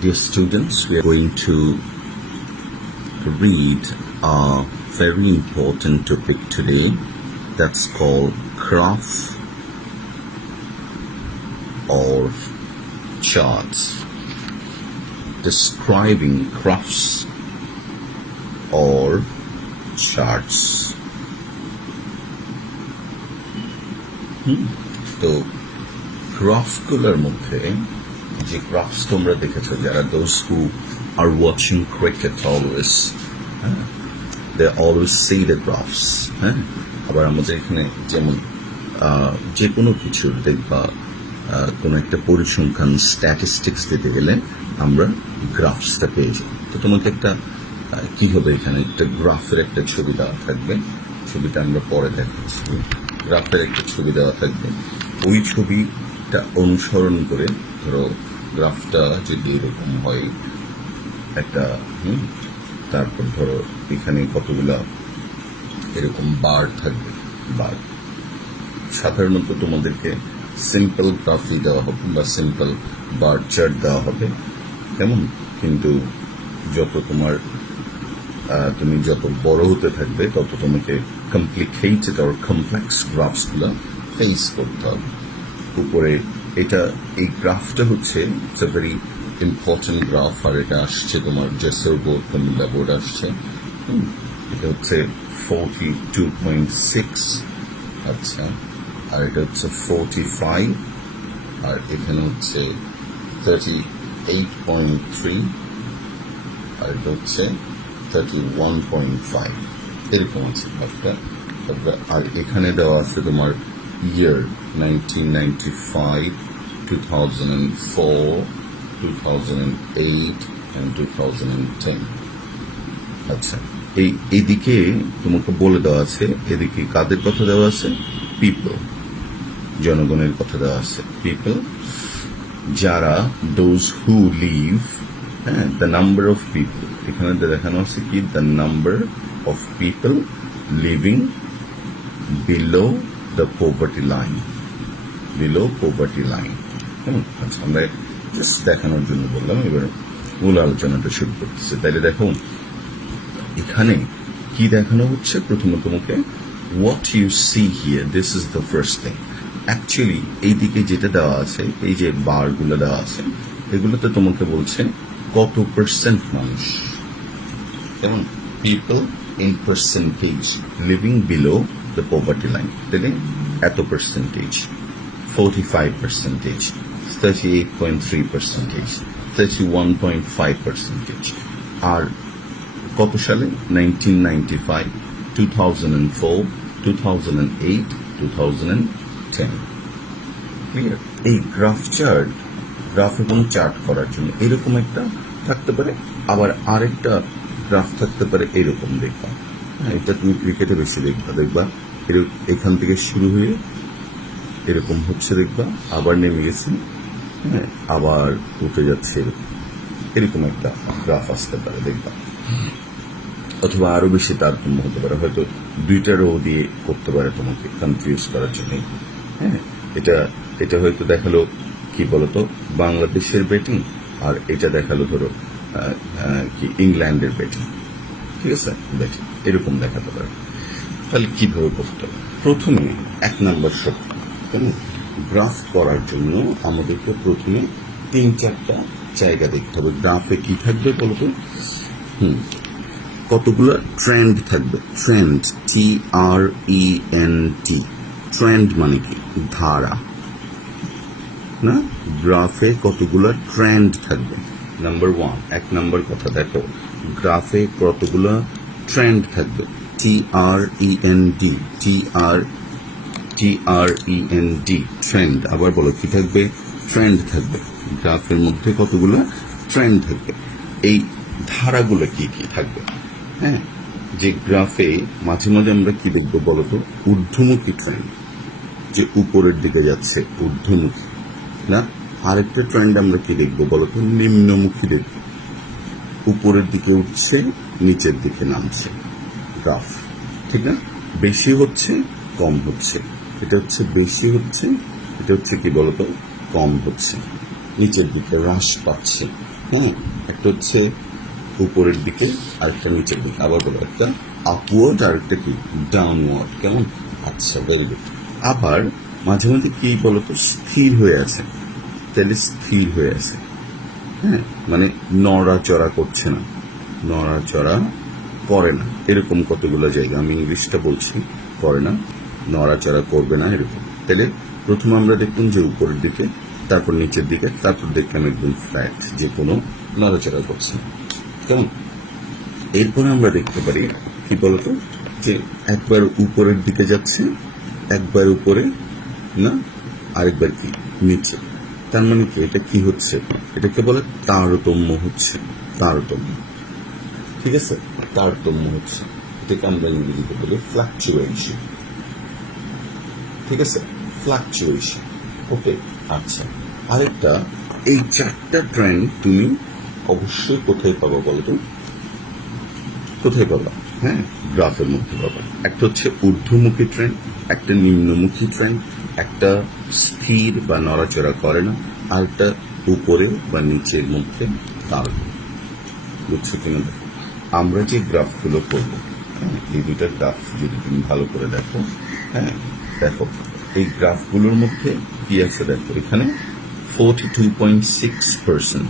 Dear students, we are going to read a very important topic today that's called graph or charts. Describing graphs or charts. তো গ্রাফগুলোর মধ্যে যে grasp তোমরা দেখেছো, যারা those who are watching cricket always, they always see the graphs. আবার আমাদের এখানে যেমন যে কোনো কিছুর দেখবা কোনো একটা পরিসংখ্যান স্ট্যাটিস্টিক্স দিতে গেলে আমরা গ্রাফসটা পেয়ে যাই। তো তোমাকে একটা কি হবে, এখানে একটা গ্রাফের একটা ছবি দেওয়া থাকবে, ছবিটা আমরা পরে দেখাচ্ছি। গ্রাফের একটা ছবি দেওয়া থাকবে, ওই ছবিটা অনুসরণ করে ধরো গ্রাফটা যদি এরকম হয় একটা, তারপর ধরো এখানে কতগুলা এরকম বার থাকবে। বার সাধারণত তোমাদেরকে সিম্পল গ্রাফই দেওয়া হবে বা সিম্পল বার চার্ট দেওয়া হবে, কেমন? কিন্তু যত তুমি যত বড় হতে থাকবে তত তোমাকে কমপ্লিকেটেড আর কমপ্লেক্স গ্রাফসগুলো ফেস করতে হবে। উপরে এই গ্রাফটা হচ্ছে it's a very important graph, আর এটা আসছে তোমার জেসর বোর্ড, কুমিল্লা বোর্ড আসছে। এটা হচ্ছে 42.6, আচ্ছা, আর এটা হচ্ছে 45, আর এখানে হচ্ছে 38.3, আর এটা হচ্ছে 31.5, এরকম আছে গ্রাফটা। আর এখানে দেওয়া আছে তোমার ইয়ার 1995, 2004, 2008 and 2010। আচ্ছা, এইদিকে তোমাকে বলে দেওয়া আছে, এদিকে কাদের কথা দেওয়া আছে? পিপল, জনগণের কথা দেওয়া আছে। পিপল যারা those who live, the number of people, এখানে দেখানো আছে কি the number of people living below the poverty line, below poverty line। আচ্ছা, আমরা জাস্ট দেখানোর জন্য বললাম, এবার মূল আলোচনাটা শুরু করতেছে। তাইলে দেখো এখানে কি দেখানো হচ্ছে। প্রথমে তোমাকে what you see here, this is the first thing. Actually এইদিকে যেটা দেওয়া আছে, এই যে বারগুলো দেওয়া আছে, এগুলোতে তোমাকে বলছে কত পার্সেন্ট মানুষ, যেমন people in percentage living below the poverty line, তাহলে এত পার্সেন্টেজ, 45%, 38.3%, 31.5%। আর কত সালে? 1995, 2004, 2008, 2010। ক্লিয়ার? এই গ্রাফ এবং চার্ট করার জন্য এরকম একটা থাকতে পারে, আবার আরেকটা গ্রাফ থাকতে পারে এরকম। দেখবা, এটা তুমি ক্রিকেটে বেশি দেখবা এখান থেকে শুরু হয়ে এরকম হচ্ছে, দেখবা আবার নেমে গেছে, আবার উঠে যাচ্ছে, এরকম একটা গ্রাফ আসতে পারে দেখবা। অথবা আরো বেশি তারতম্য হতে পারে, হয়তো দুইটা রো দিয়ে করতে পারে তোমাকে কনফিউজ করার জন্য। এটা হয়তো দেখালো কি বলতো বাংলাদেশের ব্যাটিং, আর এটা দেখালো ধরো কি ইংল্যান্ডের ব্যাটিং, ঠিক আছে, ব্যাটিং এরকম দেখাতে পারে। তাহলে কিভাবে করতে হবে? প্রথমে 1 নম্বর শর্ত, গ্রাফ করার জন্য আমাদেরকে প্রথমে 3-4টা জায়গা দেখতে হবে। গ্রাফে কি থাকবে বলতো? কতগুলো ট্রেন্ড থাকবে। ট্রেন্ড, TREND, ট্রেন্ড মানে কি? ধারা না? গ্রাফে কতগুলো ট্রেন্ড থাকবে। নাম্বার 1, 1 নম্বর কথা দেখো, গ্রাফে কতগুলো ট্রেন্ড থাকবে। TREND, trend. আবার বলো কি থাকবে? ট্রেন্ড থাকবে। গ্রাফের মধ্যে কতগুলো ট্রেন্ড থাকবে। এই ধারাগুলো কি কি থাকবে? যে গ্রাফে মাঝে মাঝে আমরা কি দেখবো বলতো? ঊর্ধ্বমুখী ট্রেন্ড, যে উপরের দিকে যাচ্ছে, ঊর্ধ্বমুখী না। আরেকটা ট্রেন্ড আমরা কি দেখবো বলতো? নিম্নমুখী দেখবো, উপরের দিকে উঠছে, নিচের দিকে নামছে গ্রাফ, ঠিক না? বেশি হচ্ছে, কম হচ্ছে, এটা হচ্ছে বেশি হচ্ছে, এটা হচ্ছে কি বলতো? কম হচ্ছে, নিচের দিকে হ্রাস পাচ্ছে, হ্যাঁ, একটা হচ্ছে উপরের দিকে আরেকটা নিচের দিকে, আবার বলো একটা আপওয়ার্ড আর একটা কি ডাউনওয়ার্ড। কেমন? আচ্ছা, ভেরি গুড। আবার মাঝে মাঝে কি বলতো স্থির হয়ে আছে, তাহলে স্থির হয়ে আছে, হ্যাঁ, মানে নড়াচড়া করছে না, নড়াচড়া করে না, এরকম কতগুলো জায়গা, আমি ইংলিশটা বলছি, করে না, নড়াচড়া করবে না, এরকম। তাহলে প্রথমে আমরা দেখলাম যে উপরের দিকে, তারপর নিচের দিকে, তারপর দেখলাম একদম ফ্ল্যাট, যে কোনো নড়াচড়া করছে না। কেমন? এরপরে আমরা দেখতে পারি কি বলতো যে একবার উপরের দিকে যাচ্ছে, একবার উপরে না, আরেকবার কি নিচে। তার মানে কি এটা কি হচ্ছে? এটাকে বলে তারতম্য হচ্ছে, তারতম্য। ঠিক আছে, তারতম্য হচ্ছে, এটাকে আমরা ইংরেজিতে বলি ফ্লাকচুয়েশন। ঠিক আছে, ফ্লাকচুয়েশন। ওকে, আচ্ছা। আরেকটা, এই চারটা ট্রেন্ড তুমি অবশ্যই কোথায় পাবো বলতো? কোথায় পাবা? হ্যাঁ, গ্রাফের মধ্যে পাবা। একটা হচ্ছে ঊর্ধ্বমুখী ট্রেন্ড, একটা নিম্নমুখী ট্রেন্ড, একটা স্থির বা নড়াচড়া করে না, আর একটা উপরে বা নিচের মধ্যে তার। বুঝছো কিনা? দেখো, আমরা যে গ্রাফগুলো করবো, এই দুইটা গ্রাফ যদি তুমি ভালো করে দেখো, হ্যাঁ, দেখো এই গ্রাফগুলোর মধ্যে কি আছে দেখো, এখানে 42.6%,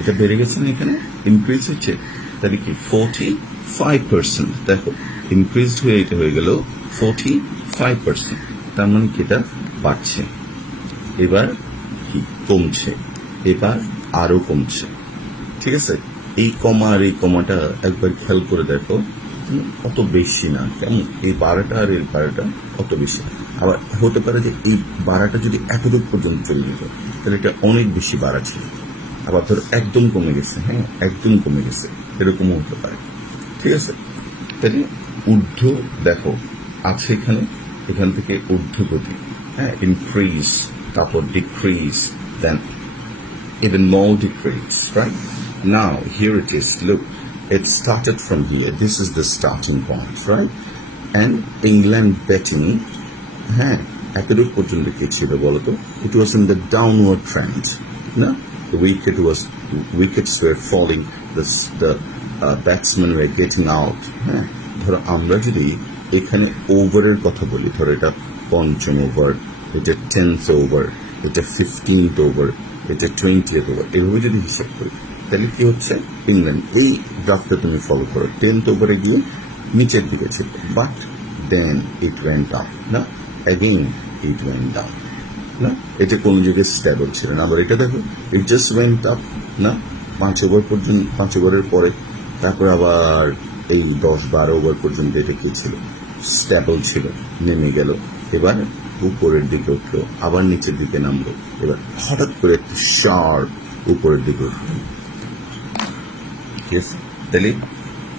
এটা বেড়ে গেছে না, এখানে ইনক্রিজ হচ্ছে, তাহলে কি 45%, দেখো ইনক্রিজ হয়ে এটা হয়ে গেল 45%, তার মানে কি এটা বাড়ছে, এবার কি কমছে, এবার আরো কমছে। ঠিক আছে, এই কমা আর এই কমাটা একবার খেয়াল করে দেখো, অত বেশি না। কেমন? এই বাড়াটা আর এই বাড়াটা অত বেশি না। আবার হতে পারে যে এই বাড়াটা যদি এতটুকু পর্যন্ত চলে যেত, তাহলে এটা অনেক বেশি বাড়া ছিল। আবার ধরো একদম কমে গেছে, হ্যাঁ, একদম কমে গেছে, এরকমও হতে পারে। ঠিক আছে, তাহলে ঊর্ধ্ব দেখো আছে এখানে, এখান থেকে ঊর্ধ্বগতি, হ্যাঁ, ইনক্রিজ, তারপর decrease, then even more decrease, right? Now, here it is. Look, it started from here. This is the starting point, right? And England betting, এতটুকু পর্যন্ত কি ছিল বলতো? It was in the downward trend. No? The wickets were falling. The batsmen were getting out. হ্যাঁ, ধরো আমরা যদি এখানে ওভারের কথা বলি, ধরো এটা পঞ্চম ওভার, এটা 10th ওভার, এটা 15th ওভার, এটা 20th ওভার, এভাবে যদি হিসাব করি, তাহলে কি হচ্ছে, ইংল্যান্ড এই গ্রাফটা তুমি ফলো করো, 10th ওভারে গিয়ে নিচের দিকে ছিল, but then it went up, না, অ্যাগেইন ইট ওয়েন্ট আপ, না, এটা কোন জায়গায় স্টেবল ছিল না। আবার এটা দেখো, ইট জাস্ট ওয়েন্ট আপ, না, 5 ওভার পর্যন্ত, 5 ওভারের পরে, তারপর আবার এই 10-12 ওভার পর্যন্ত এটা কি ছিল, স্টেবল ছিল, নেমে গেল, এবার উপরের দিকে উঠলো, আবার নিচের দিকে নামলো, এবার হঠাৎ করে একটা শার্প উপরের দিকে উঠলো। তাহলে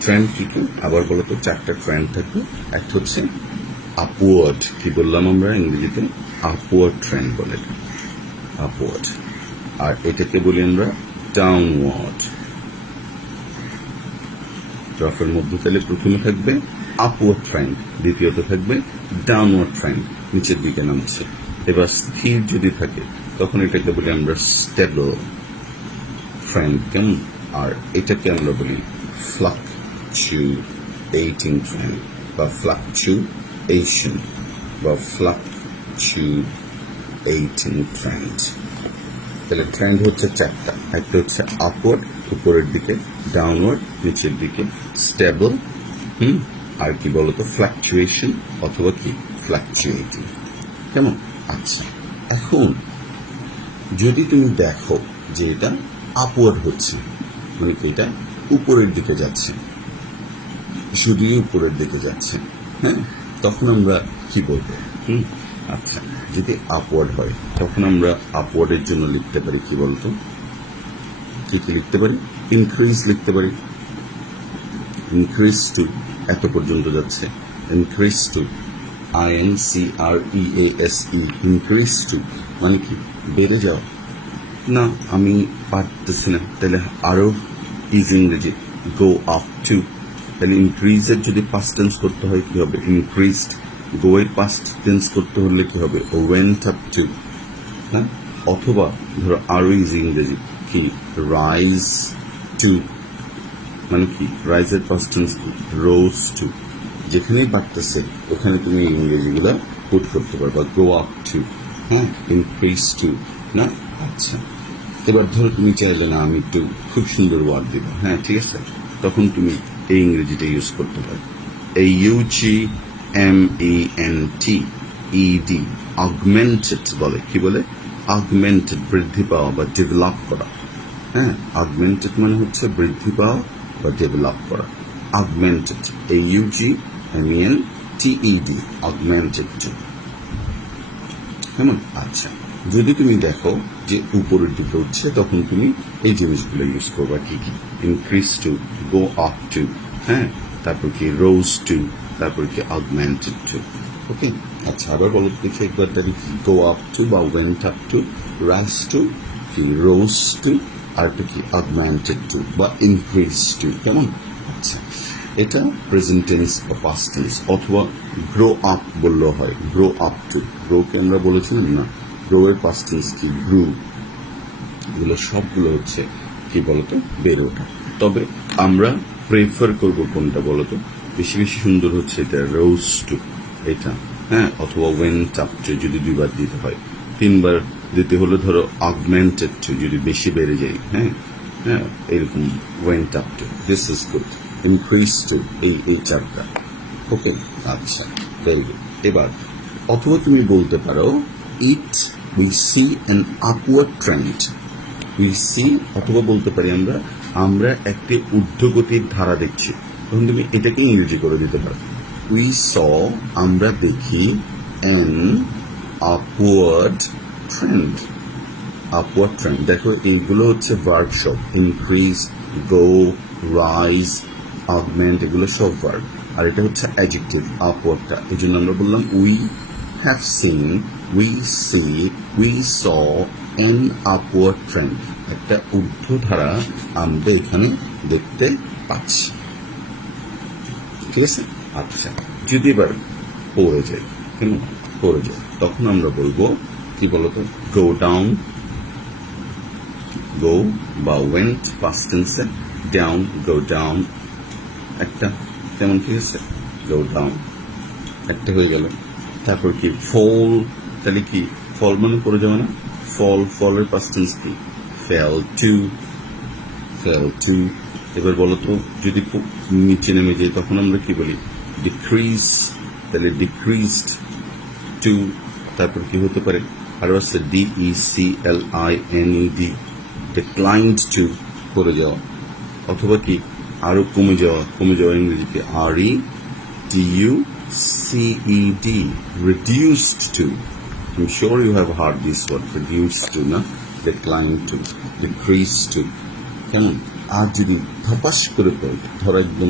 ট্রেন্ড কি কি আবার বলতো? 4টা ট্রেন্ড থাকবে। একটা হচ্ছে আপওয়ার্ড, কি বললাম আমরা ইংরেজিতে? আপওয়ার্ড ট্রেন্ড বলে, আপওয়ার্ড। আর এটাকে বলি আমরা ডাউনওয়ার্ড। গ্রাফের মধ্যে তাহলে প্রথমে থাকবে আপওয়ার্ড ট্রেন্ড, দ্বিতীয়ত থাকবে ডাউনওয়ার্ড ট্রেন্ড, নিচের দিকে নামছে। এবার স্থির যদি থাকে তখন এটাকে বলি আমরা স্টেবল ট্রেন্ড, কেমন? আর এটাকে আমরা বলি ফ্লাকচুয়েটিং ট্রেন্ড বা ফ্লাকচুয়েশন বা ফ্লাকচুয়েটিং ট্রেন্ড। তাহলে ট্রেন্ড হচ্ছে 4টা, একটা হচ্ছে আপওয়ার্ড উপরের দিকে, ডাউনওয়ার্ড নিচের দিকে, স্টেবল, আর কি বলতো ফ্লাকচুয়েশন অথবা কি ফ্লাকচুয়েটিং। কেমন? আচ্ছা, এখন যদি তুমি দেখো যে এটা আপওয়ার্ড হচ্ছে, মানে কি এটা উপরের দিকে যাচ্ছে, শুধু উপরের দিকে যাচ্ছে, হ্যাঁ, তখন আমরা কি বলবো? আচ্ছা, যদি আপওয়ার্ড হয় তখন আমরা আপওয়ার্ডের জন্য লিখতে পারি কি বলতো? কি কি লিখতে পারি? ইনক্রিজ লিখতে পারি, ইনক্রিজ টু, এত পর্যন্ত যাচ্ছে, increase two, INCREASE, increase two মানে কি বেড়ে যাও। না, আমি পারতেছি না, তাহলে আরো ইজি ইংরেজি, গো আপ টু। তাহলে ইনক্রিজের যদি পাস্ট টেন্স করতে হয় কি হবে? ইনক্রিজড। গো এর পাস্ট টেন্স করতে হলে কি হবে? Went up to. হ্যাঁ, অথবা ধরো আরো ইজি ইংরেজি, কি রাইজ টু, মানে কি রাইজের পাস্ট টেন্স কি রোজ টু, যেখানেই পারতেছে ওখানে তুমি এই ইংরেজিগুলো পুট করতে পারবা। গ্রো আপ টু, হ্যাঁ, ইনক্রিজ টু, না? আচ্ছা, এবার ধরো তুমি চাইলে না আমি একটু খুব সুন্দর ওয়ার্ড দিব, হ্যাঁ ঠিক আছে, তখন তুমি এই ইংরেজিটা ইউজ করতে পারো। AUGMENT অগমেন্টেড বলে, কি বলে? অগমেন্টেড, বৃদ্ধি পাওয়া বা ডেভেলপ করা। হ্যাঁ, অগমেন্টেড মানে হচ্ছে বৃদ্ধি পাওয়া বা ডেভেলপ করা। Augmented, AUGMENTED, augmented. কেমন? আচ্ছা, যদি তুমি দেখো যে উপরের দিকে উঠছে তখন তুমি এই জিনিসগুলো ইউজ করবা। কি কি? Increase two, go up to, হ্যাঁ, তারপর কি রোজ টু, তারপর কি অগমেন্টেড টু। ওকে, আচ্ছা, আবার বলো দেখি একবার তাহলে কি? গো আপ টু বা went up to, rise to, কি রোজ টু, আর কি অগমেন্টেড টু বা ইনক্রিজ টু। কেমন? আচ্ছা, এটা প্রেজেন্ট টেন্স বা পাস্ট টেন্স, অথবা গ্রো আপ বললেও হয়। গ্রো আপ টু, গ্রোকে আমরা বলেছিলাম না, গ্রো এর পাস্ট টেন্স কি? গ্রু। এগুলো সবগুলো হচ্ছে কি বলতো? বেড়ে ওঠা। তবে আমরা প্রেফার করব কোনটা বলতো? বেশি বেশি সুন্দর হচ্ছে এটা রোজ টু, এটা, হ্যাঁ, অথবা ওয়েন্ট আপ টু যদি দুইবার দিতে হয়। তিনবার দিতে হলে ধরো অগমেন্টেড টু যদি বেশি বেড়ে যায়, হ্যাঁ হ্যাঁ, এরকম went up to, this is good, increase two, এই চারটা। ওকে, আচ্ছা, ভেরি গুড। এবার অথবা তুমি বলতে পারো it we see an upward trend. We see, অথবা বলতে পারি আমরা একটি ঊর্ধ্বগতির ধারা দেখছি। তখন তুমি এটাকে ইংরেজি করে দিতে পারো। উই স, আমরা দেখি, an upward trend. Upward trend, দেখো এইগুলো হচ্ছে ভার্ব সব। ইনক্রিজ, গো, রাইজ, অগমেন্ট, এগুলো সব ভার্ব। আর এটা হচ্ছে অ্যাডজেক্টিভ, আপওয়ার্ডটা। এই জন্য আমরা বললাম we have seen, we see, we saw an upward trend. একটা ঊর্ধ্বধারা আমরা এখানে দেখতে পাচ্ছি। ঠিক আছে? আচ্ছা, যদি এবার পড়ে যায়, কেন পড়ে যায়, তখন আমরা বলবো কি বলতো? গো ডাউন, গো বা ওয়েন্ট পাস্ট টেন্সে, ডাউন, গো ডাউন একটা, তেমন ঠিক আছে, গো ডাউন একটা হয়ে গেল। তারপর কি ফল, তাহলে কি ফল মানে পড়ে যাবে না? ফল, ফলের পাস্ট টেন্স কি? Fail to, fail to. এবার বলো তো যদি নিচে নেমে যায় তখন আমরা কি বলি? ডিক্রিজ, তাহলে ডিক্রিজড টু। তারপর কি হতে পারে? আরো আছে DECLINED, ডিক্লাইন্ড টু, পড়ে যাওয়া। অথবা কি আরো কমে যাওয়া, কমে যাওয়া ইংরেজিতে REDUCED, reduced to. I'm sure you have heard this word, reduced to, না? declined to, decreased to. কেমন? আর যদি ধপাস করে পড়ে, ধরো একদম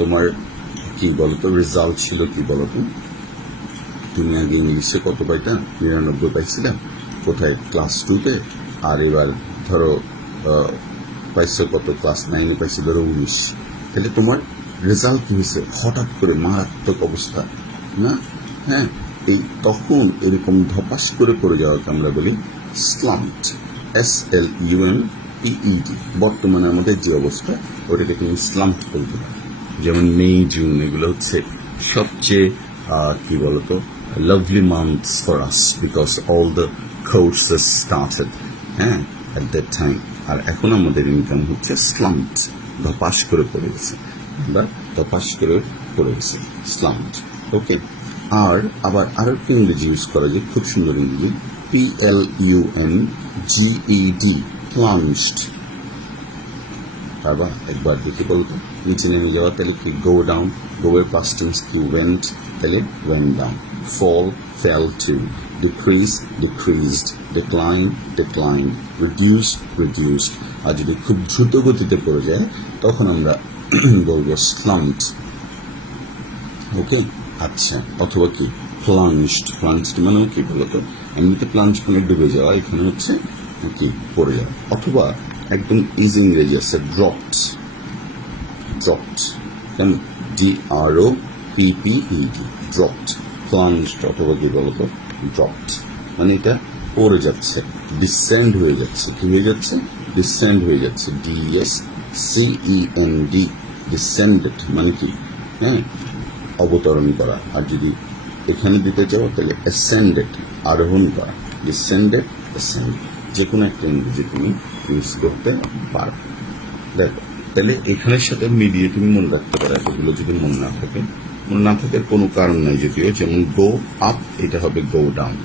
তোমার কি বলতো রেজাল্ট ছিল কি বলতো? তুমি আগে ইংলিশে কত পাইতা? 99 পাইছিলাম। কোথায়? ক্লাস 2-তে। আর এবার ধরো পাইছো কত? ক্লাস 9-এ পাইছি ধরো 19। তাহলে তোমার রেজাল্ট কি হয়েছে? হঠাৎ করে মারাত্মক অবস্থা, না? হ্যাঁ, এই তখন এরকম ধপাস করে পড়ে যাওয়াকে আমরা বলি স্লাম্পড, SLUMPED। বর্তমানে আমাদের যে অবস্থা ওটাকে তুমি স্লাম্পড বলতে পারো। যেমন মে, জুন, এগুলো হচ্ছে সবচেয়ে কি বলতো lovely months for us because all the courses started, হ্যাঁ, at that time. আর এখন আমাদের ইনকাম হচ্ছে স্লাম্পড, ধপাস করে পড়ে গেছে, বা ধপাস করে পড়ে গেছে, স্লাম্পড। ওকে, আর আবার আরেকটা ইংরেজি ইউজ করা যায়, খুব সুন্দর ইংরেজি, PLUNGED, plunged। বাবা একবার দেখি বলতো, নিচে নেমে যাওয়া, তাহলে কি? গো ডাউন, গো এর পাস্ট টেন্স কি? ওয়েন্ট, তাহলে went down. Fall, fell to. Decrease, decreased. Decline, decline. Reduce, reduced. আর যদি খুব দ্রুত গতিতে পড়ে যায় তখন আমরা বলবো স্লাম্পড। ওকে, আচ্ছা, অথবা কি প্লাঞ্জড। প্লাঞ্জড মানে কি বলতো? এমনিতে প্লাঞ্জ মানে ডুবে যাওয়া, এখানে হচ্ছে কি পড়ে যাওয়া। অথবা একদম ইজি ইংরেজি আছে ড্রপড, ড্রপড, কেন? DROPPED, dropped. প্লাঞ্জড অথবা কি বলতো ড্রপড, মানে এটা পড়ে যাচ্ছে, ডিসেন্ড হয়ে যাচ্ছে। কি হয়ে যাচ্ছে? ডিসেন্ড হয়ে যাচ্ছে। DSCEND, ডিসেন্ডেড মানে কি? হ্যাঁ, অবতরণ করা। আর যদি এখানে দিতে চাও তাহলে অ্যাসেন্ডেড, আরোহণ করা। ডিসেন্ডেড, অ্যাসেন্ডেড, যে কোনো একটা ইংরেজি তুমি ইউজ করতে পারো। দেখো, তাহলে এখানের সাথে মিডিয়ে তুমি মনে রাখতে পারো। এতগুলো যদি মনে না থাকে, মনে না থাকার কোনো কারণ নাই যদিও। যেমন গো আপ, এটা হবে গো ডাউন,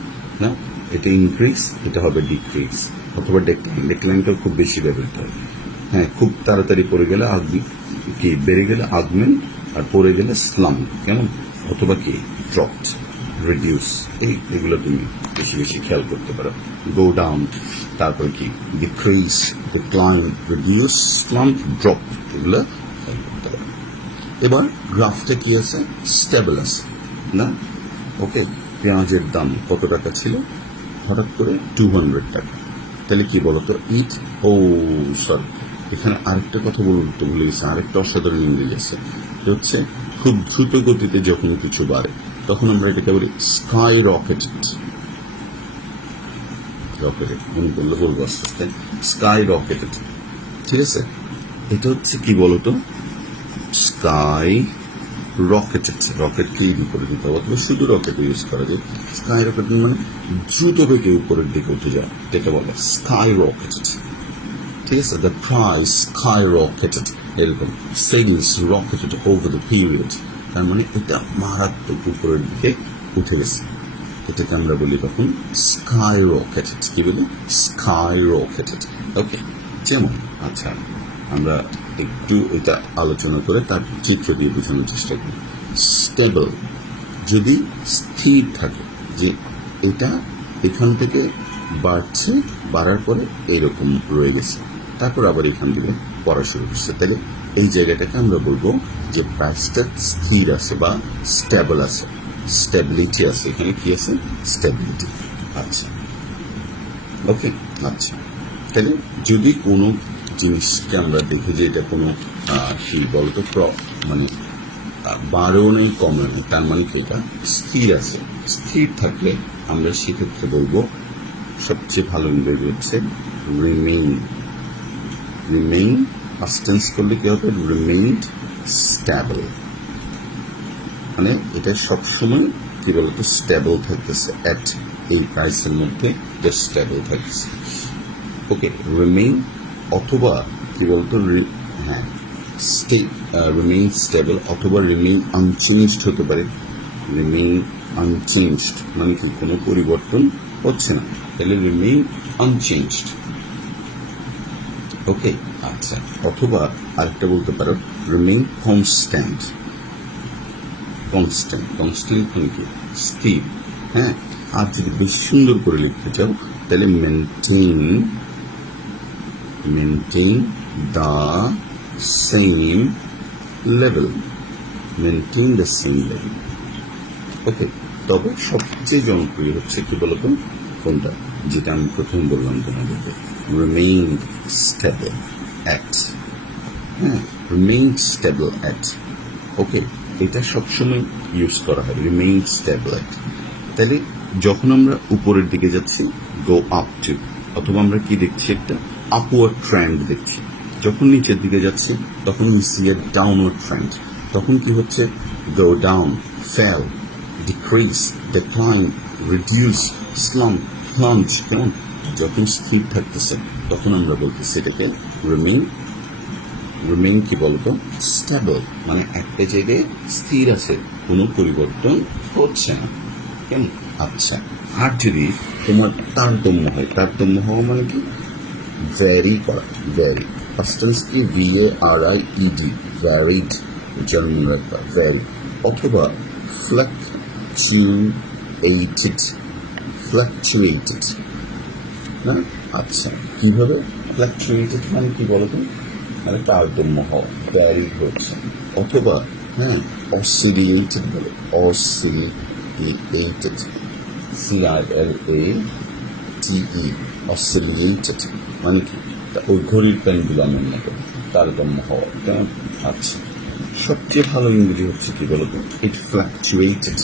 না? এটা ইনক্রিজ, এটা হবে ডিক্রিজ, অথবা ডেক্লাইন। ডেক্লাইনটাও খুব বেশি ব্যবহৃত হয়। হ্যাঁ, খুব তাড়াতাড়ি পড়ে গেলে কি বেড়ে গেলে আগমেন্ট, আর পড়ে গেলে স্লাম, কেমন? অথবা কি ড্রপড, রিডিউস। এগুলো তুমি বেশি বেশি খেয়াল করতে পারো। গো ডাউন, তারপর কি decrease, decline, reduce, slam, drop, এগুলো খেয়াল করতে পারো। এবার গ্রাফটা কি আছে? স্টেবল আছে, না? ওকে, পেঁয়াজের দাম কত টাকা ছিল? হঠাৎ করে 200 টাকা। তাহলে কি বলতো? সরি, এখানে আরেকটা কথা বলতে ভুলে গেছে। আরেকটা অসাধারণ ইংরেজি আছে, হচ্ছে খুব দ্রুত গতিতে যখন কিছু বাড়ে তখন আমরা এটাকে বলি স্কাই রকেটেড। রকেটেড মনে করলে বলবো আস্তে আস্তে, স্কাই রকেটেড। ঠিক আছে, এটা হচ্ছে কি বলতো? স্কাই রকেটেড। রকেট ক্লিন করে দিতে হবে, অথবা শুধু রকেট ইউজ করা যায়। স্কাই রকেট মানে দ্রুত বেগে উপরের দিকে উঠে যায়, এটা বলে স্কাই রকেটেড। ঠিক আছে, দ্য প্রাইস স্কাই রকেটেড, এরকম সেলস রকেটেড ওভার দ্য পিরিয়ড। তার মানে এটা মারাত্মক উপরের দিকে উঠে গেছে। এটাকে আমরা বলি তখন স্কাই রকেটেড। কি বলি? স্কাই রকেটেড। ওকে, যেমন আচ্ছা, আমরা একটু এটা আলোচনা করে তার চিত্র দিয়ে বোঝানোর চেষ্টা করি। স্টেবল যদি স্থির থাকে, যে এটা এখান থেকে বাড়ছে, বাড়ার পরে এইরকম রয়ে গেছে, তারপর আবার এখান থেকে পড়া শুরু করছে, তাহলে এই জায়গাটাকে আমরা বলবো যে প্রাইসটা স্থির আছে বা স্টেবল আছে, স্টেবিলিটি আছে। এখানে কি আছে? স্টেবিলিটি। আচ্ছা, ওকে। আচ্ছা, তাহলে যদি কোনো জিনিসকে আমরা দেখি যে এটা কোনো কি বলতো মানে বাড়েও নেই, কমে নেই, তার মানে কি এটা স্থির আছে। স্থির থাকলে আমরা সেক্ষেত্রে বলবো সবচেয়ে ভালো ইংরেজি হচ্ছে রিমেইন। রিমেইন পাস্ট টেন্স করলে কি হবে? রিমেইনড স্টেবল, মানে এটা সবসময় কি বলতো স্টেবল থাকতেছে, এট এই প্রাইসের মধ্যে স্টেবল থাকতেছে। ওকে, রিমেইন অথবা কি বলতো হ্যাঁ রিমেইন স্টেবল, অথবা রিমেইন আনচেঞ্জড হতে পারে। রিমেইন আনচেঞ্জড মানে কি কোনো পরিবর্তন হচ্ছে না, তাহলে রিমেইন আনচেঞ্জড। ওকে, আচ্ছা, অথবা আরেকটা বলতে পারো রিমেইন কনস্ট্যান্ট। কনস্ট্যান্ট, কনস্ট্যান্ট মানে কি স্থির। হ্যাঁ, আর যদি বেশ সুন্দর করে লিখতে চাও তাহলে maintain the same level. Maintain the same level. Okay, তবে সবচেয়ে জনপ্রিয় হচ্ছে কি বলতো কোনটা? যেটা আমি প্রথম বললাম তোমাদেরকে, রিমেইন স্টেবল অ্যাট। হ্যাঁ, রিমেইন স্টেবল অ্যাট। ওকে, এটা সবসময় ইউজ করা হয়, রিমেইন স্টেবল অ্যাট। তাহলে যখন আমরা উপরের দিকে যাচ্ছি গো আপ টু, অথবা আমরা কি দেখছি? একটা আপওয়ার্ড ট্রেন্ড দেখছি। যখন নিচের দিকে যাচ্ছি তখন we see a downward trend। তখন কি হচ্ছে? go down, fell, decrease, decline, reduce, slump, plunge। কেমন? যখন স্থির থাকতেছে তখন আমরা বলতেছি এটাকে রিমেইন কি বলতো? স্টেবল, মানে একটা জায়গায় স্থির আছে, কোনো পরিবর্তন হচ্ছে না। কেমন? আচ্ছা, আর যদি তোমার তারতম্য হয়, তারতম্য হওয়া মানে কি? ভ্যারি করা। ভ্যারি ফার্স্ট টেন্স কি? VARIED, ভ্যারিড, জার্মান রাখবা, ভ্যারি। অথবা ফ্লাকচুয়েটেড, না? আচ্ছা, কিভাবে ফ্লাকচুয়েটেড মানে কি বলতো? মানে তারতম্য হওয়া, ভ্যারি হচ্ছে। অথবা হ্যাঁ, অসিলিয়েটেড বলে, অসিলিয়েটেড, CILATE, অসিলিয়েটেড মানে কি? ওই ঘড়ির পেন্ডুলামের মতো তারতম্য হওয়া। কেমন? আচ্ছা, সবচেয়ে ভালো ইংরেজি হচ্ছে কি বলতো? ইট ফ্লাকচুয়েটেড।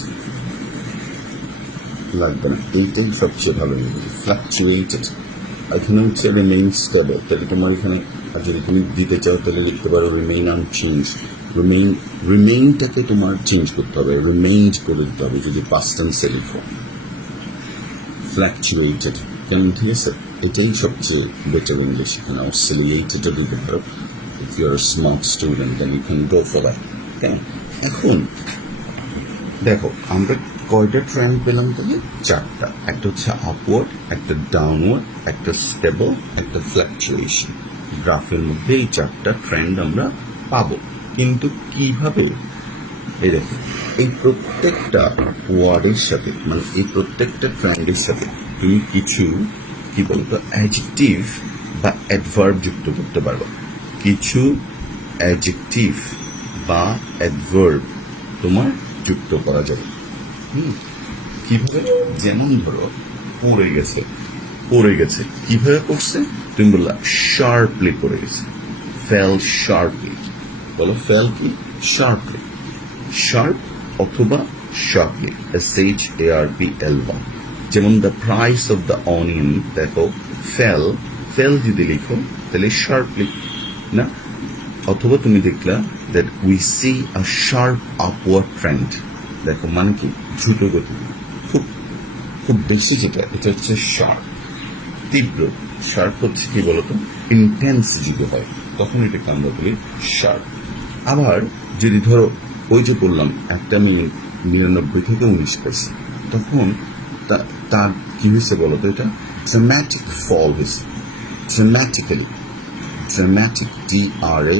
লাগবে না, এইটাই সবচেয়ে ভালো ইংরেজি। ফ্লাকচুয়েটেড এখানে হচ্ছে রিমেইন স্টেবল, তাহলে তোমার এখানে আর যদি তুমি দিতে চাও তাহলে লিখতে পারো রিমেইন আনচেঞ্জ। রিমেইনটাকে তোমার চেঞ্জ করতে হবে, রিমেইনড করে দিতে হবে যদি পাস্ট টেন্সে লিখো। ফ্লাকচুয়েটেড কেমন, ঠিক আছে, এটাই সবচেয়ে বেটার ইংলিশ। এখানে অসিলিয়েটেডও দিতে পারো। If you are smart student then you can go for that. কেমন, এখন দেখো আমরা কয়টা ট্রেন্ড পেলাম, তাহলে চারটা। একটা হচ্ছে আপওয়ার্ড, একটা ডাউনওয়ার্ড, একটা স্টেবল, একটা ফ্লাকচুয়েশন। গ্রাফের মধ্যে এই চারটা ট্রেন্ড আমরা পাবো, কিন্তু কিভাবে? এই দেখো, এই প্রত্যেকটা ওয়ার্ডের সাথে মানে এই প্রত্যেকটা ট্রেন্ডের সাথে তুমি কিছু কি বলতো অ্যাডজেক্টিভ বা অ্যাডভার্ব যুক্ত করতে পারবে। কিছু অ্যাডজেক্টিভ বা অ্যাডভার্ব তোমার যুক্ত করা যাবে। কিভাবে? যেমন ধরো পড়ে গেছে, পড়ে গেছে কিভাবে পড়ছে? তুমি বললা শার্পলি পড়ে গেছে, ফেল শার্পলি। বলো ফেল কি? শার্পলি। শার্প অথবা শার্পলি, SHARPLY। যেমন the price of the onion, দেখো ফেল, ফেল যদি লিখো তাহলে শার্পলি না। অথবা তুমি দেখলা that we see a sharp upward trend, দেখো মানে কি দ্রুত গতি, খুব খুব বেশি, যেটা এটা হচ্ছে শার্প, তীব্র। শার্প হচ্ছে কি বলতো ইন্টেন্স যদি হয় তখন এটাকে আমরা বলি শার্প। আবার যদি ধরো ওই যে বললাম একটা মেয়ে 99 থেকে 19 পেয়েছে, তখন তার কি হয়েছে বলতো, এটা ড্রামাটিক ফল হয়েছে, dramatically, dramatic DRAMATICALLY।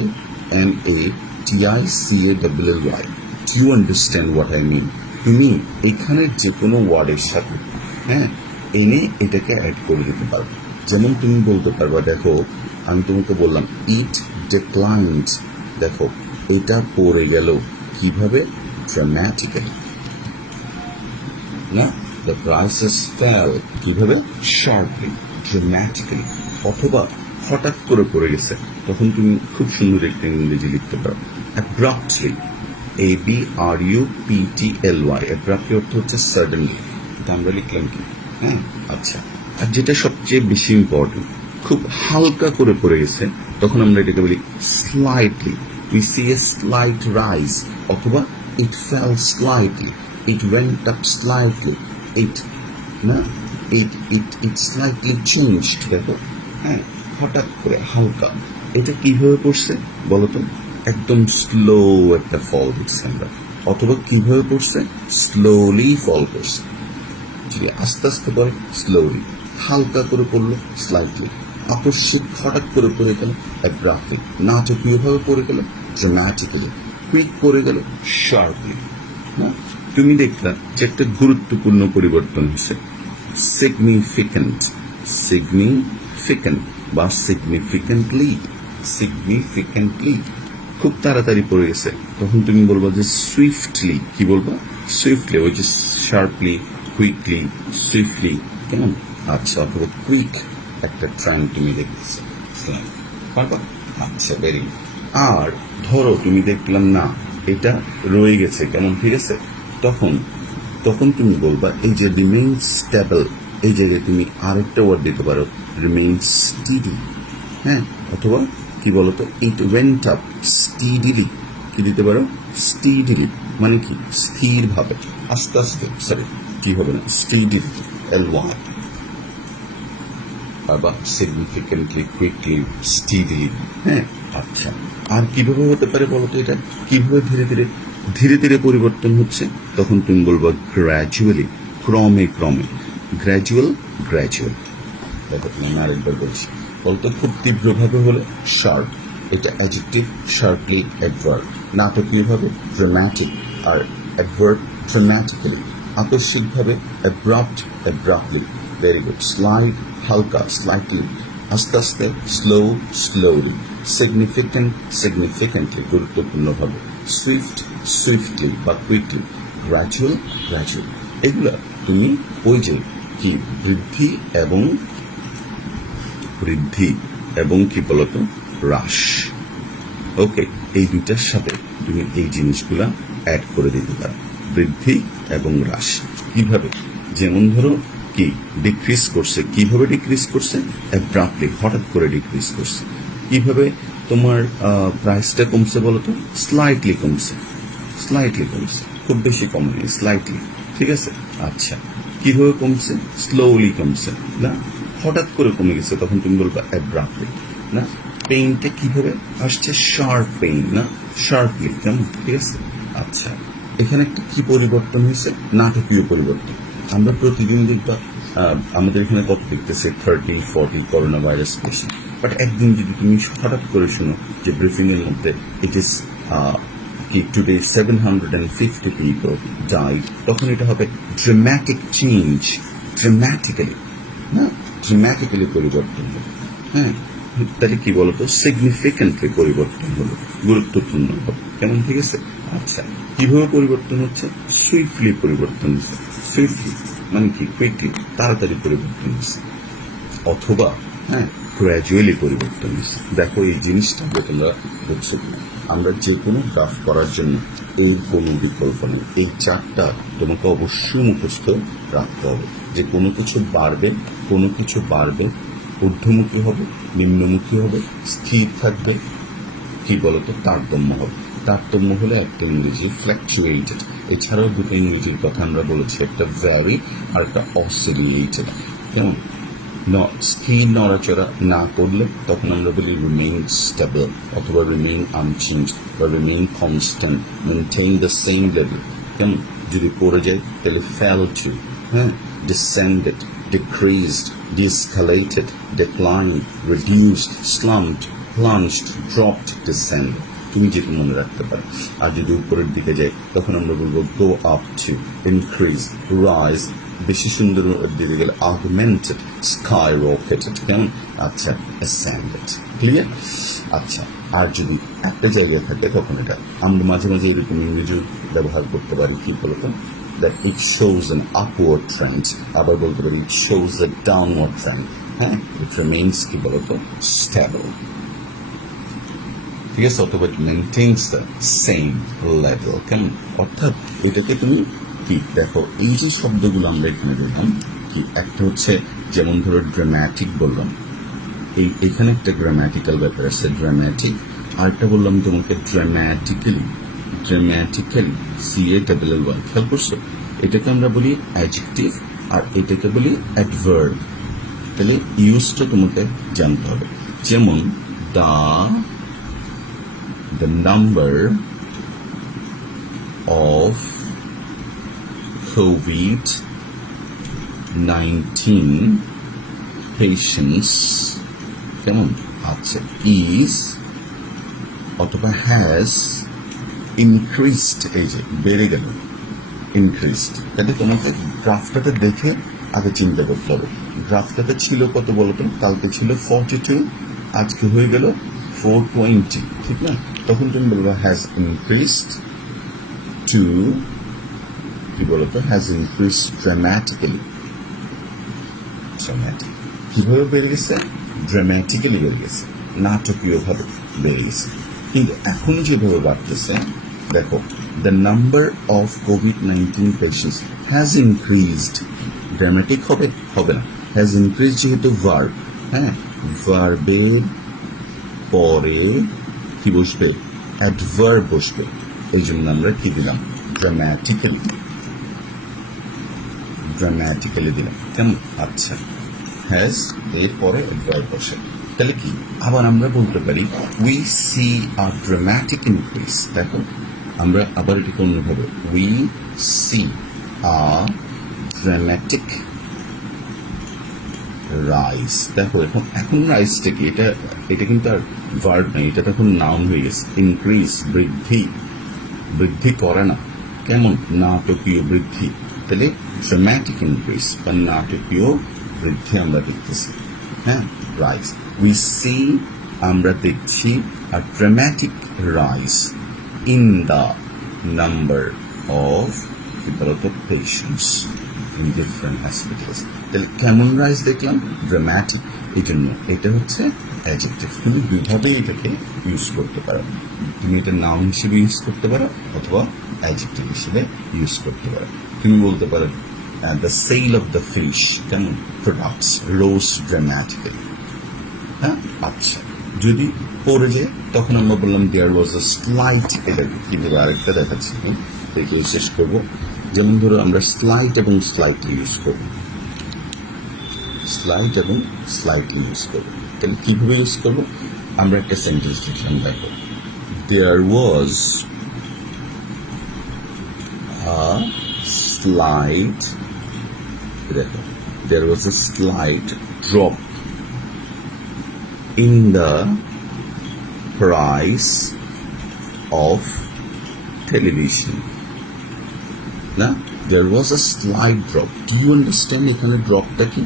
Do you understand what I mean? তুমি এখানে যে কোনো ওয়ার্ডের সাথে এনে এটাকে অ্যাড করে দিতে পারবে। যেমন তুমি বলতে পারবা, দেখো আমি তোমাকে বললাম ইট ডিক্লাইনড, দেখো এটা পড়ে গেল কিভাবে? ড্রামাটিক্যালি না। দ্য প্রাইসেস ফেল কিভাবে? Sharply, dramatically. অথবা হঠাৎ করে পড়ে গেছে, তখন তুমি খুব সুন্দর একটা ইংরেজি লিখতে পারো অ্যাব্রাপ্টলি, ABRUPTLY। অ্যাব্রাপ্টলি অর্থ হচ্ছে সাডেনলি, এটা আমরা লিখলাম কি? আচ্ছা। আর যেটা সবচেয়ে বেশি ইম্পর্টেন্ট, খুব হালকা করে পড়ে গেছে, তখন আমরা এটাকে বলি slightly. We see a slight rise, অথবা it fell slightly, it went up slightly, it না ইট স্লাইটলি চেঞ্জড। দেখো হঠাৎ করে হালকা, এটা কিভাবে পড়ছে বলতো? একদম স্লো একটা ফল দিচ্ছে আমরা। অথবা কিভাবে পড়ছে? স্লোলি ফল করছে, আস্তে আস্তে পরে স্লোলি, হালকা করে পড়লো স্লাইটলি, আকস্মিক হঠাৎ করে পড়ে গেল অ্যাব্রাপ্টলি, নাটকীয়ভাবে পড়ে গেল ড্রামাটিক্যালি, কুইক পড়ে গেল শার্পলি। না, তুমি দেখলা যে একটা গুরুত্বপূর্ণ পরিবর্তন হচ্ছে, সিগনিফিক্যান্ট, সিগনিফিক্যান্ট বা সিগনিফিক্যান্টলি, সিগনিফিক্যান্টলি খুব তাড়াতাড়ি পড়ে গেছে, তখন তুমি বলবা যে সুইফটলি। কি বলবা? সুইফটলি, ওই যে শার্পলি, কুইকলি, সুইফটলি, কেমন? আচ্ছা, অথবা কুইক একটা ট্রেন্ড তুমি দেখতেছো, পারবা? আচ্ছা, ভেরি গুড। আর ধরো তুমি দেখলাম না এটা রয়ে গেছে, কেমন, ঠিক আছে, তখন তুমি বলবা এই যে রিমেইন স্টেবল, এই যে তুমি আরেকটা ওয়ার্ড দিতে পারো রিমেইন স্টিডি। অথবা কি বলতো ইট ওয়েন্ট আপ স্টিডিলি, কি দিতে পারো? স্টিডিলি মানে কি স্থির ভাবে, আস্তে আস্তে, সরি কি হবে না, স্টিডিলি, LY। বা সিগনিফিকেন্টলি, কুইকলি, স্টিডিলি। আচ্ছা, আর কিভাবে হতে পারে বলতো? এটা কিভাবে ধীরে ধীরে ধীরে পরিবর্তন হচ্ছে, তখন তুমি বলবো গ্র্যাজুয়ালি, ক্রমে ক্রমে, গ্র্যাজুয়াল, গ্র্যাজুয়াল। দেখো তুমি আরেকবার বলছি, বলতো খুব তীব্রভাবে হলে শার্প, এটা অ্যাডজেক্টিভ, শার্পলি অ্যাডভার্ব। নাটকীয়ভাবে ড্রামাটিক, আর অ্যাডভার্ব ড্রামাটিক্যালি। আকস্মিকভাবে abrupt, abruptly. Very good. Slide, হালকা, স্লাইটলি। আস্তে আস্তে, স্লো, স্লোলি। সিগনিফিক্যান্ট, সিগনিফিক্যান্টলি, গুরুত্বপূর্ণভাবে। সুইফট, সুইফটলি বা কুইকলি। Gradual, gradual. এগুলা তুমি ওই যে কি বৃদ্ধি এবং কি বলতো হ্রাস, ওকে, এই দুইটার সাথে তুমি এই জিনিসগুলা অ্যাড করে দিতে পারো, বৃদ্ধি এবং হ্রাস। কিভাবে? যেমন ধরো কি ডিক্রিজ করছে, কিভাবে ডিক্রিজ করছে? অ্যাব্রাপ্টলি, হঠাৎ করে ডিক্রিজ করছে। কিভাবে তোমার প্রাইসটা কমছে বলো তো? স্লাইটলি কমছে, স্লাইটলি কমছে, খুব বেশি কমেনি, স্লাইটলি। ঠিক আছে, আচ্ছা। কিভাবে কমছে? স্লোলি কমছে, না হঠাৎ করে কমে গেছে, তখন তুমি বলবা অ্যাব্রাপ্টলি। না পেইনটা কিভাবে আসছে? শার্প পেইন, না শার্পলি, কেমন? ঠিক আছে, আচ্ছা। এখানে একটা কি পরিবর্তন হয়েছে? নাটকীয় পরিবর্তন। আমরা প্রতিদিন দেখবা আমাদের এখানে কত দেখতেছে 30-40 করোনা ভাইরাস পেশেন্ট, বাট একদিন যদি তুমি হঠাৎ করে শুনো যে ব্রিফিং এর মধ্যে ইট ইস কি টুডে 750 পিপল ডাইড, তখন এটা হবে ড্রামাটিক চেঞ্জ, ড্রামাটিক্যালি, না ড্রামাটিক্যালি পরিবর্তন হলো। হ্যাঁ, তাহলে কি বলতো? সিগনিফিকেন্টলি পরিবর্তন হলো, গুরুত্বপূর্ণ হবে, কেমন? ঠিক আছে, আচ্ছা। কিভাবে পরিবর্তন হচ্ছে? সুইফটলি পরিবর্তন হচ্ছে, সুইফটলি মানে কি? কুইকলি, তাড়াতাড়ি পরিবর্তন হচ্ছে, অথবা হ্যাঁ গ্র্যাজুয়ালি পরিবর্তন হচ্ছে। দেখো এই জিনিসটা তোমরা বুঝছো কিনা? আমরা যে কোনো গ্রাফ করার জন্য এই কোনো বিকল্প নেই, এই চারটা তোমাকে অবশ্যই মুখস্থ রাখতে হবে, যে কোনো কিছু বাড়বে, কোনো কিছু বাড়বে, ঊর্ধ্বমুখী হবে, নিম্নমুখী হবে, স্থির থাকবে, কি বলতো? তারতম্য হবে। তারতম্য হলে একটা ইংরেজি ফ্ল্যাকচুয়েটেড। এছাড়াও দুটো ইংরেজির কথা আমরা বলেছি, একটা ভ্যারি আর একটা অসিলেটেড। কেমন? স্থির নড়াচড়া না করলে তখন আমরা বলি রিমেইন স্টেবল, অথবা রিমেইন আনচেঞ্জ, বা remain constant, maintain the same level. কেমন? যদি পড়ে যায় তাহলে ফেল টু, হ্যাঁ, descended, decreased, de-escalated, declined, reduced, slumped, plunged, dropped, descended। তুমি যেটা মনে রাখতে পারো। আর যদি উপরের দিকে যায় তখন আমরা বলবো go up to, increase, rise, বেশি সুন্দর দিকে গেলে augmented, skyrocketed, কেমন? আচ্ছা, ascended। ক্লিয়ার? আচ্ছা। আর যদি একটা জায়গায় থাকে তখন এটা আমরা মাঝে মাঝে এরকম ইংরেজি ব্যবহার করতে পারি, কি বলতো? That it shows an upward trend, আবার বলতে পারি it shows a downward trend, হ্যাঁ, it remains কি বলতো? Stable। ঠিক আছে, অথবা it maintains the same level, কেমন? অর্থাৎ এটাকে তুমি কি দেখো, এই যে শব্দগুলো আমরা এখানে দেখলাম, কি একটা হচ্ছে যেমন ধরো ড্রামাটিক বললাম, এখানে একটা গ্রামাটিক্যাল ব্যাপার আছে, ড্রামাটিক। আরেকটা বললাম তোমাকে ড্রামাটিক্যালি, ড্রামাটিক্যালি, CALLY, খেয়াল করছো? এটাকে আমরা বলি অ্যাডজেক্টিভ, আর এটাকে বলি অ্যাডভার্ব। তাহলে ইউজটা তোমাকে জানতে হবে। যেমন the number of COVID-19 patients, কেমন? আচ্ছা, is অথবা has increased, এই যে বেড়ে গেল, increased। তাহলে তোমাকে গ্রাফটাতে দেখে আগে চিন্তা করতে হবে, গ্রাফটাতে ছিল কত বলতো? কালকে ছিল 42, আজকে হয়ে গেল 420, ঠিক না? তখন তুমি বলবো has increased to, কি বলতো? has increased dramatically, dramatic। কিভাবে বেড়ে গেছে? ড্রামাটিক্যালি বেড়ে গেছে, নাটকীয় ভাবে বেড়ে গেছে। কিন্তু এখন যেভাবে বাড়তেছে দেখো, the number of COVID-19 patients has increased, dramatic হবে? হবে না। has increased যেহেতু ভার্ব, হ্যাঁ, ভার্বের পরে কি বসবে? অ্যাডভার্ব বসবে। এই জন্য আমরা কি দিলাম? ড্রামাটিক্যালি, ড্রামাটিক্যালি দিলাম, কেমন? আচ্ছা, হ্যাজ এর পরে অ্যাডভার্ব বসে। তাহলে কি আবার আমরা বলতে পারি we see a dramatic increase. দেখো আমরা আবার এটাকে অন্যভাবে, we see a dramatic rise. দেখো এখন রাইজটা কি? এটা কিন্তু আর ভার্ব নেই, এটা তখন নাউন হয়ে গেছে। ইনক্রিজ, বৃদ্ধি, বৃদ্ধি করে না, কেমন? নাটকীয় বৃদ্ধি। তাহলে ড্রামাটিক ইনক্রিজ বা নাটকীয় বৃদ্ধি আমরা দেখতেছি, হ্যাঁ, রাইজ। উই সি, আমরা দেখছি, a dramatic rise in the number of patients in different hospitals। তাহলে কেমন রাইজ দেখলাম? ড্রামাটিক। এই জন্য এটা হচ্ছে অ্যাডজেক্টিভ। তুমি দুইভাবেই এটাকে ইউজ করতে পারো। তুমি এটা নাউন হিসেবে ইউজ করতে পারো অথবা অ্যাডজেক্টিভ হিসেবে ইউজ করতে পারো। তুমি বলতে পারো the sale of the fish কেমন products rose dramatically হ্যাঁ আচ্ছা যদি পড়ে যায় তখন আমরা বললাম there was a slight এটা কিন্তু আরেকটা দেখাচ্ছি দেখে শেষ করব যেমন ধরো আমরা slight এবং slightly ইউজ করব slight এবং slightly ইউজ করব তাহলে কিভাবে ইউজ করব আমরা একটা সেন্টেন্স লিখলাম দেখো there was a slight দেখো there was a slight drop in the price of television না there was a slight drop do you understand এখানে ড্রপটা কি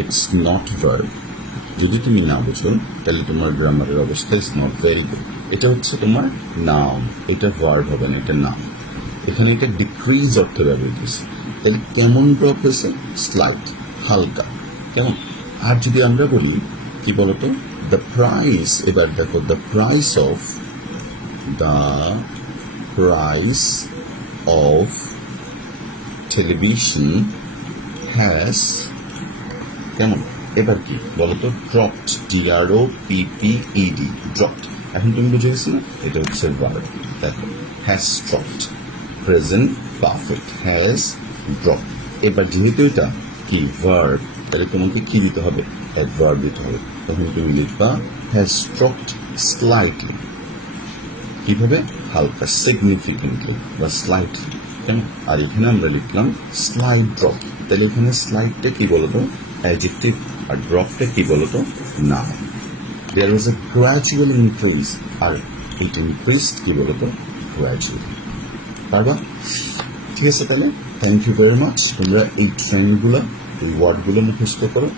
it's not verb যদি তুমি না বুঝো তাহলে তোমার গ্রামারের অবস্থা is not very good এটা হচ্ছে তোমার নাউন এটা ভার্ব হবে না এটা নাউন এখানে এটা ডিক্রিজ অর্থে ব্যবহৃত হয়েছে তাহলে কেমন ড্রপ হয়েছে স্লাইট হালকা কেমন আর যদি আমরা বলি কি বলতো দ্য প্রাইস এবার দেখো the price of television has কেমন এবার কি বলতো ড্রপড DROPPED ড্রপড এখন তুমি বুঝে গেছো না এটা হচ্ছে ভার্ব দেখো has dropped present perfect has drop এবার যেহেতু এটা কি ভার্ব তাহলে তোমাকে কি দিতে হবে অ্যাডভার্ব দিতে হবে তখন তুমি লিখবা হ্যাজ ড্রপড স্লাইটলি কিভাবে হালকা সিগনিফিকেন্টলি বা স্লাইটলি কেন আর এখানে আমরা লিখলাম স্লাইট ড্রপ তাহলে এখানে স্লাইটটা কি বলতো অ্যাডজেক্টিভ আর ড্রপটা কি বলতো না দেয়ার ওয়াজ এ গ্র্যাজুয়াল ইনক্রিজ আর ইট ইনক্রিজড কি বলতো গ্র্যাজুয়ালি পারবা ঠিক আছে তাহলে থ্যাংক ইউ ভেরি মাচ তোমরা এই ট্রেন্ডগুলো এই ওয়ার্ডগুলো মুখস্থ করো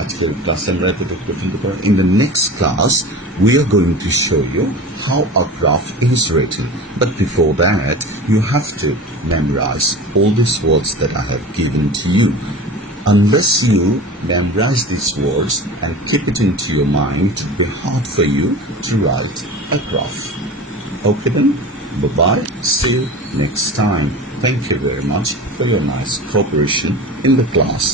আজকের ক্লাসে আমরা এতটুকু পর্যন্ত করো in the next class we are going to show you how a graph is written but before that you have to memorize all these words that I have given to you unless you memorize these words and keep it into your mind it will be hard for you to write a graph okay then bye-bye see you next time thank you very much for your nice cooperation in the class